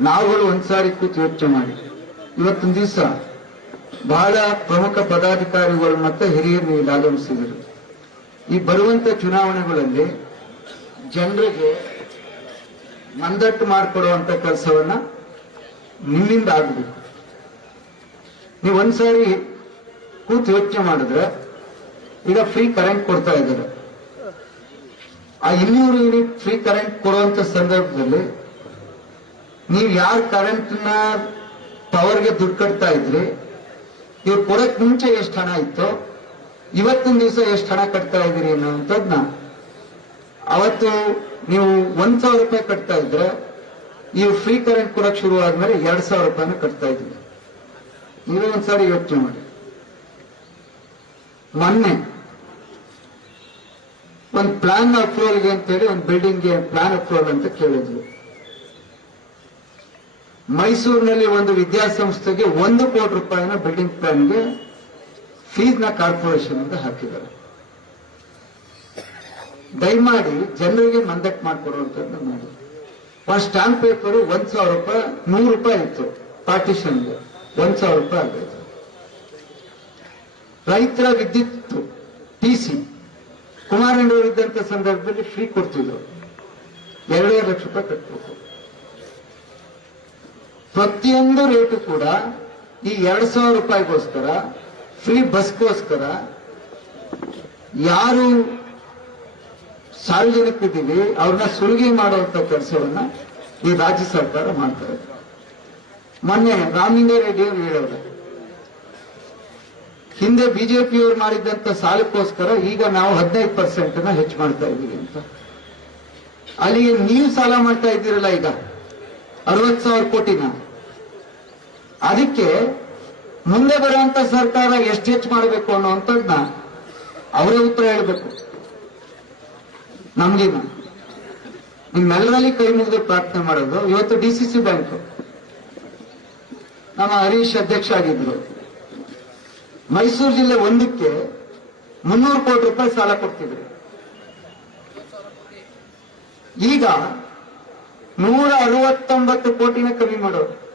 ನಾವುಗಳು ಒಂದ್ಸಾರಿ ಕೂತು ಯೋಚನೆ ಮಾಡಿ. ಇವತ್ತಿನ ದಿವಸ ಬಹಳ ಪ್ರಮುಖ ಪದಾಧಿಕಾರಿಗಳು ಮತ್ತೆ ಹಿರಿಯರು ಇಲ್ಲಿ ಆಗಮಿಸಿದರು ಈ ಬರುವಂತ ಚುನಾವಣೆಗಳಲ್ಲಿ ಜನರಿಗೆ ಮಂದಟ್ಟು ಮಾಡಿಕೊಡುವಂತ ಕೆಲಸವನ್ನ ನಿಮ್ಮಿಂದ ಆಗಬೇಕು. ನೀವು ಒಂದ್ಸಾರಿ ಕೂತು ಯೋಚನೆ ಮಾಡಿದ್ರೆ ಈಗ ಫ್ರೀ ಕರೆಂಟ್ ಕೊಡ್ತಾ ಇದ್ದಾರೆ. ಆ ಇನ್ನೂರು ಯೂನಿಟ್ ಫ್ರೀ ಕರೆಂಟ್ ಕೊಡುವಂತ ಸಂದರ್ಭದಲ್ಲಿ ನೀವು ಯಾರು ಕರೆಂಟ್ನ ಪವರ್ಗೆ ದುಡ್ಡು ಕಟ್ತಾ ಇದ್ರಿ ಇವ್ರು ಕೊಡಕ್ ಮುಂಚೆ ಎಷ್ಟು ಹಣ ಇತ್ತು, ಇವತ್ತಿನ ದಿವಸ ಎಷ್ಟು ಹಣ ಕಟ್ತಾ ಇದ್ದೀರಿ ಅನ್ನೋಂಥದ್ನ ಅವತ್ತು ನೀವು ಒಂದ್ ಸಾವಿರ ರೂಪಾಯಿ ಕಟ್ತಾ ಇದ್ರೆ ನೀವು ಫ್ರೀ ಕರೆಂಟ್ ಕೊಡಕ್ ಶುರು ಆದ್ಮೇಲೆ ಎರಡ್ ಸಾವಿರ ರೂಪಾಯಿನ ಕಟ್ತಾ ಇದ್ದೀವಿ ನೀವೇ ಒಂದ್ಸಾರಿ ಯೋಚನೆ ಮಾಡಿ. ಮೊನ್ನೆ ಒಂದು ಪ್ಲಾನ್ ಅಪ್ರೂವಲ್ಗೆ ಅಂತೇಳಿ, ಒಂದು ಬಿಲ್ಡಿಂಗ್ಗೆ ಪ್ಲಾನ್ ಅಪ್ರೂವಲ್ ಅಂತ ಕೇಳಿದ್ವಿ. ಮೈಸೂರಿನಲ್ಲಿ ಒಂದು ವಿದ್ಯಾಸಂಸ್ಥೆಗೆ ಒಂದು ಕೋಟಿ ರೂಪಾಯಿನ ಬಿಲ್ಡಿಂಗ್ ಪ್ಲಾನ್ಗೆ ಫೀಸ್ನ ಕಾರ್ಪೊರೇಷನ್ ಅಂತ ಹಾಕಿದ್ದಾರೆ. ದಯಮಾಡಿ ಜನರಿಗೆ ಮಂದಕ್ಕೆ ಮಾಡಿಕೊಡುವಂಥದ್ದು ಮಾಡಿ. ಆ ಸ್ಟಾಂಪ್ ಪೇಪರ್ ಒಂದ್ ಸಾವಿರ ರೂಪಾಯಿ, ನೂರು ರೂಪಾಯಿ ಇತ್ತು ಪಾರ್ಟಿಷನ್ಗೆ ಒಂದ್ ಸಾವಿರ ರೂಪಾಯಿ ಆಗೈತೆ ರೈತರ ವಿದ್ಯುತ್ ಟಿ ಸಿ ಕುಮಾರಣ್ಣವರು ಇದ್ದಂತ ಸಂದರ್ಭದಲ್ಲಿ ಫ್ರೀ ಕೊಡ್ತಿದ್ರು. ಎರಡೂವರೆ ಲಕ್ಷ ರೂಪಾಯಿ ಕಟ್ಟಬೇಕು ಪ್ರತಿಯೊಂದು ರೇಟು ಕೂಡ ಈ ಎರಡ್ ಸಾವಿರ ರೂಪಾಯಿಗೋಸ್ಕರ ಫ್ರೀ ಬಸ್ಗೋಸ್ಕರ ಯಾರು ಸಾರ್ವಜನಿಕರಿದ್ದೀವಿ, ಅವ್ರನ್ನ ಸುಲಿಗೆ ಮಾಡುವಂತ ಕೆಲಸವನ್ನ ಈ ರಾಜ್ಯ ಸರ್ಕಾರ ಮಾಡ್ತಾರೆ ಮೊನ್ನೆ ರಾಮಲಿಂಗಾರೆಡ್ಡಿ ಅವರು ಹೇಳೋದು ಹಿಂದೆ ಬಿಜೆಪಿಯವರು ಮಾಡಿದ್ದಂತ ಸಾಲಕ್ಕೋಸ್ಕರ ಈಗ ನಾವು ಹದಿನೈದು ಪರ್ಸೆಂಟ್ನ ಹೆಚ್ಚು ಮಾಡ್ತಾ ಇದ್ದೀವಿ ಅಂತ. ಅಲ್ಲಿಗೆ ನೀವು ಸಾಲ ಮಾಡ್ತಾ ಇದ್ದೀರಲ್ಲ ಈಗ ಅರವತ್ ಸಾವಿರ ಕೋಟಿನ. ಅದಕ್ಕೆ ಮುಂದೆ ಬರುವಂತ ಸರ್ಕಾರ ಎಷ್ಟು ಹೆಚ್ಚು ಮಾಡಬೇಕು ಅನ್ನುವಂಥದ್ದನ್ನ ಅವರೇ ಉತ್ತರ ಹೇಳಬೇಕು. ನಮ್ಗಿನ ನಿಮ್ಮೆಲ್ಲರಲ್ಲಿ ಕೈ ಮುಗಿದು ಪ್ರಾರ್ಥನೆ ಮಾಡೋದು, ಇವತ್ತು ಡಿ ಸಿ ಸಿ ಬ್ಯಾಂಕ್. ನಮ್ಮ ಹರೀಶ್ ಅಧ್ಯಕ್ಷ ಆಗಿದ್ರು. ಮೈಸೂರು ಜಿಲ್ಲೆ ಒಂದಕ್ಕೆ ಮುನ್ನೂರು ಕೋಟಿ ರೂಪಾಯಿ ಸಾಲ ಕೊಡ್ತಿದ್ರು. ಈಗ ನೂರ ಅರವತ್ತೊಂಬತ್ತು ಕೋಟಿನ ಕಮ್ಮಿ ಮಾಡೋರು.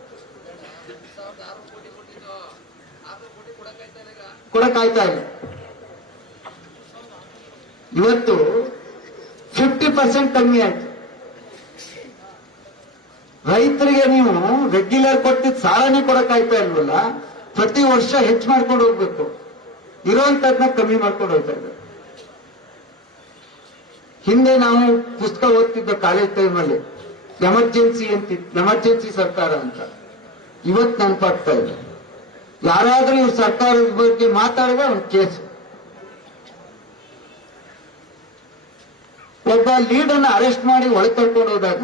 ಕೊಡಕ್ಕಾಯ್ತಾ ಇದೆ ಇವತ್ತು ಫಿಫ್ಟಿ ಪರ್ಸೆಂಟ್ ಕಮ್ಮಿ ಆಯ್ತು. ರೈತರಿಗೆ ನೀವು ರೆಗ್ಯುಲರ್ ಕೊಟ್ಟಿದ್ದ ಸಾಲನೇ ಕೊಡಕ್ಕಾಯ್ತಾ ಇಲ್ವಲ್ಲ, ಪ್ರತಿ ವರ್ಷ ಹೆಚ್ಚು ಮಾಡ್ಕೊಂಡು ಹೋಗ್ಬೇಕು. ಇರೋಂಥದ್ನ ಕಮ್ಮಿ ಮಾಡ್ಕೊಂಡು ಹೋಗ್ತಾ ಇದ್ದಾರೆ. ಹಿಂದೆ ನಾವು ಪುಸ್ತಕ ಓದ್ತಿದ್ದ ಕಾಲೇಜ್ ಟೈಮಲ್ಲಿ ಎಮರ್ಜೆನ್ಸಿ ಅಂತ ಎಮರ್ಜೆನ್ಸಿ ಸರ್ಕಾರ ಅಂತ. ಇವತ್ತು ನೆನಪಾಗ್ತಾ ಇದೆ. ಯಾರಾದ್ರೂ ಸರ್ಕಾರದ ಬಗ್ಗೆ ಮಾತಾಡಿದ್ರೆ ಒಂದು ಕೇಸ್. ಒಬ್ಬ ಲೀಡರ್ನ ಅರೆಸ್ಟ್ ಮಾಡಿ ಒಳಗೆ ಕರ್ಕೊಂಡು ಹೋದಾಗ,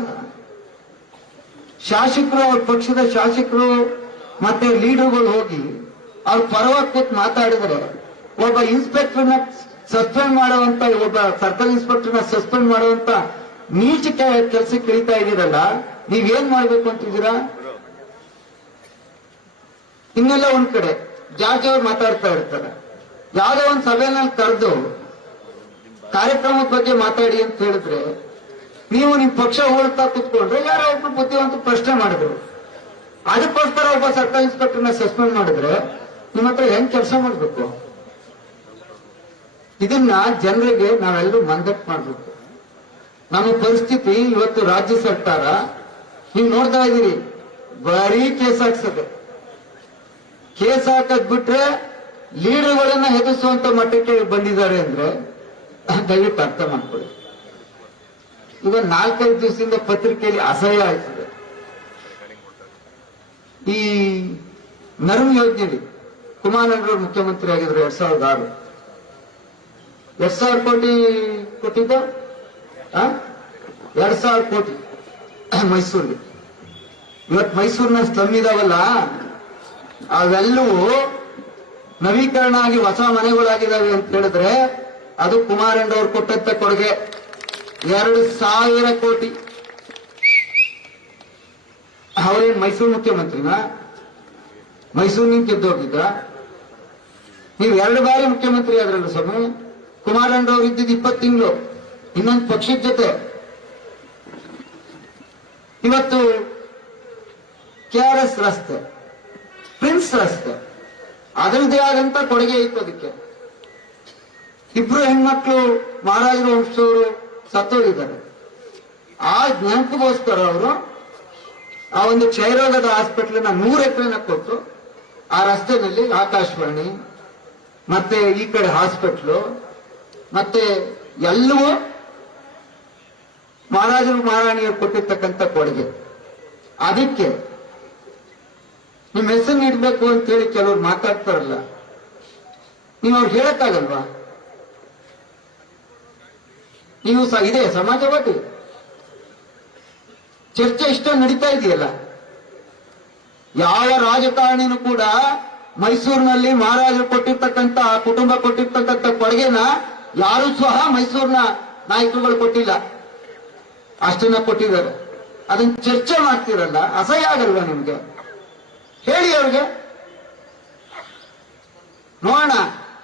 ಶಾಸಕರು ಅವ್ರ ಪಕ್ಷದ ಶಾಸಕರು ಮತ್ತೆ ಲೀಡರ್ಗಳು ಹೋಗಿ ಅವ್ರ ಪರವಾಗಿ ಕೂತ್ ಮಾತಾಡಿದ್ರೆ, ಒಬ್ಬ ಇನ್ಸ್ಪೆಕ್ಟರ್ನ ಸಸ್ಪೆಂಡ್ ಮಾಡುವಂತ, ಒಬ್ಬ ಸರ್ಕಲ್ ಇನ್ಸ್ಪೆಕ್ಟರ್ನ ಸಸ್ಪೆಂಡ್ ಮಾಡುವಂತ ನೀಚ ಕೆಲಸಕ್ಕೆ ಇಳಿತಾ ಇದ್ದೀರಲ್ಲ ನೀವೇನ್ ಮಾಡ್ಬೇಕು ಅಂತಿದ್ದೀರಾ? ಇನ್ನೆಲ್ಲ ಒಂದ್ ಕಡೆ. ಜಾರ್ಜ್ ಅವ್ರು ಮಾತಾಡ್ತಾ ಇರ್ತಾರೆ. ಯಾವ್ದೋ ಒಂದ್ ಸಭೆನಲ್ಲಿ ಕರೆದು ಕಾರ್ಯಕ್ರಮದ ಬಗ್ಗೆ ಮಾತಾಡಿ ಅಂತ ಹೇಳಿದ್ರೆ, ನೀವು ನಿಮ್ ಪಕ್ಷ ಹೋಳ್ತಾ ಕುತ್ಕೊಂಡ್ರೆ ಯಾರೋ ಒಬ್ರು ಬುದ್ಧಿವಂತ ಪ್ರಶ್ನೆ ಮಾಡಿದ್ರು. ಅದಕ್ಕೋಸ್ಕರ ಒಬ್ಬ ಸರ್ಕಲ್ ಇನ್ಸ್ಪೆಕ್ಟರ್ನ ಸಸ್ಪೆಂಡ್ ಮಾಡಿದ್ರೆ ನಿಮ್ಮ ಹತ್ರ ಹೆಂಗ್ ಕೆಲಸ ಮಾಡ್ಬೇಕು? ಇದನ್ನ ಜನರಿಗೆ ನಾವೆಲ್ಲರೂ ಮಂದಟ್ ಮಾಡ್ಬೇಕು. ನಮ್ಮ ಪರಿಸ್ಥಿತಿ ಇವತ್ತು ರಾಜ್ಯ ಸರ್ಕಾರ, ನೀವು ನೋಡ್ತಾ ಇದ್ದೀರಿ, ಬರೀ ಕೇಸ್ ಹಾಕ್ಸದೆ. ಕೇಸ್ ಹಾಕದ್ ಬಿಟ್ರೆ ಲೀಡರ್ಗಳನ್ನ ಹೆದರಿಸುವಂತ ಮಟ್ಟಕ್ಕೆ ಬಂದಿದ್ದಾರೆ ಅಂದ್ರೆ ದಯವಿಟ್ಟು ಅರ್ಥ ಮಾಡ್ಕೊಳ್ಳಿ. ಈಗ ನಾಲ್ಕೈದು ದಿವಸದಿಂದ ಪತ್ರಿಕೆಯಲ್ಲಿ ಅಸಹ್ಯ ಆಯ್ತದೆ. ಈ ನರ್ಮ್ ಯೋಜನೆಯಲ್ಲಿ ಕುಮಾರಣ್ಣವರು ಮುಖ್ಯಮಂತ್ರಿ ಆಗಿದ್ರು ಎರಡ್ ಸಾವಿರದ ಆರು. ಎರಡ್ ಸಾವಿರ ಕೋಟಿ ಕೊಟ್ಟಿದ್ದ? ಎರಡ್ ಸಾವಿರ ಕೋಟಿ ಮೈಸೂರಿಗೆ. ಇವತ್ತು ಮೈಸೂರಿನ ಸ್ಲಮ್ ಇದಾವಲ್ಲ? ಅವೆಲ್ಲವೂ ನವೀಕರಣ ಆಗಿ ಹೊಸ ಮನೆಗಳಾಗಿದ್ದಾವೆ ಅಂತ ಹೇಳಿದ್ರೆ ಅದು ಕುಮಾರಣ್ಣವ್ರು ಕೊಟ್ಟಂತ ಕೊಡುಗೆ. ಎರಡು ಸಾವಿರ ಕೋಟಿ. ಅವರೇ ಮೈಸೂರು ಮುಖ್ಯಮಂತ್ರಿನ? ಮೈಸೂರಿನಿಂದ ಗೆದ್ದೋಗಿದ್ರ? ನೀವು ಎರಡು ಬಾರಿ ಮುಖ್ಯಮಂತ್ರಿ ಆದ್ರಲ್ಲ ಸ್ವಾಮಿ. ಕುಮಾರಣ್ಣವ್ರು ಇದ್ದಿದ್ದು ಇಪ್ಪತ್ತು ತಿಂಗಳು. ಇನ್ನೊಂದು ಪಕ್ಷದ ಜೊತೆ. ಇವತ್ತು ಕೆ ಆರ್ ಎಸ್ ರಸ್ತೆ. ಪ್ರಿನ್ಸ್ ರಸ್ತೆ ಅದರದೇ ಆದಂತ ಕೊಡುಗೆ ಇತ್ತು ಅದಕ್ಕೆ. ಇಬ್ರು ಹೆಣ್ಮಕ್ಳು ಮಹಾರಾಜರ ವಂಶದವರು ಸತ್ತೋಗಿದ್ದಾರೆ. ಆ ನೆನಪಿಗೋಸ್ಕರ ಅವರು ಆ ಒಂದು ಕ್ಷಯರೋಗದ ಹಾಸ್ಪಿಟ್ಲನ್ನ ನೂರ ಎಕರೆನ ಕೊಟ್ಟು ಆ ರಸ್ತೆನಲ್ಲಿ ಆಕಾಶವಾಣಿ, ಮತ್ತೆ ಈ ಕಡೆ ಹಾಸ್ಪಿಟ್ಲು, ಮತ್ತೆ ಎಲ್ಲವೂ ಮಹಾರಾಜರು ಮಹಾರಾಣಿಯರು ಕೊಟ್ಟಿರ್ತಕ್ಕಂಥ ಕೊಡುಗೆ. ಅದಕ್ಕೆ ನಿಮ್ಮ ಹೆಸರು ನೀಡಬೇಕು ಅಂತೇಳಿ ಕೆಲವ್ರು ಮಾತಾಡ್ತಾರಲ್ಲ, ನೀವು ಅವ್ರು ಹೇಳಕ್ಕಾಗಲ್ವಾ? ನೀವು ಇದೆ ಸಮಾಜವಾದಿ. ಚರ್ಚೆ ಇಷ್ಟ ನಡೀತಾ ಇದೆಯಲ್ಲ. ಯಾವ ರಾಜಕಾರಣಿನೂ ಕೂಡ ಮೈಸೂರಿನಲ್ಲಿ ಮಹಾರಾಜರು ಕೊಟ್ಟಿರ್ತಕ್ಕಂಥ, ಕುಟುಂಬ ಕೊಟ್ಟಿರ್ತಕ್ಕಂಥ ಕೊಡುಗೆನ ಯಾರು ಸಹ ಮೈಸೂರಿನ ನಾಯಕರುಗಳು ಕೊಟ್ಟಿಲ್ಲ. ಅಷ್ಟನ್ನ ಕೊಟ್ಟಿದ್ದಾರೆ. ಅದನ್ನ ಚರ್ಚೆ ಮಾಡ್ತಿರಲ್ಲ, ಅಸಹ್ಯ ಆಗಲ್ವಾ ನಿಮ್ಗೆ? ಹೇಳಿ ಅವ್ರಿಗೆ. ನೋಡೋಣ,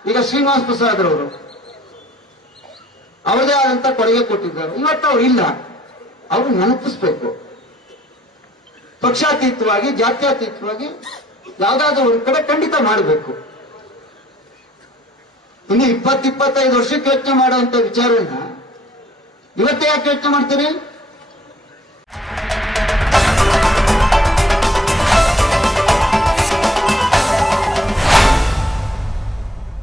ಈಗ ಶ್ರೀನಿವಾಸ ಪ್ರಸಾದ್ ಅವರು ಅವರದೇ ಆದಂತ ಕೊಡುಗೆ ಕೊಟ್ಟಿದ್ದಾರೆ. ಇವತ್ತು ಅವ್ರು ಇಲ್ಲ. ಅವ್ರು ನೆನಪಿಸ್ಬೇಕು. ಪಕ್ಷಾತೀತವಾಗಿ, ಜಾತ್ಯಾತೀತವಾಗಿ ಯಾವುದಾದ್ರೂ ಒಂದು ಕಡೆ ಖಂಡಿತ ಮಾಡಬೇಕು. ಇನ್ನು ಇಪ್ಪತ್ತಿಪ್ಪತ್ತೈದು ವರ್ಷಕ್ಕೆ ಯೋಚನೆ ಮಾಡುವಂತ ವಿಚಾರವನ್ನ ಇವತ್ತೇ ಯಾಕೆ ಯೋಚನೆ ಮಾಡ್ತೀರಿ?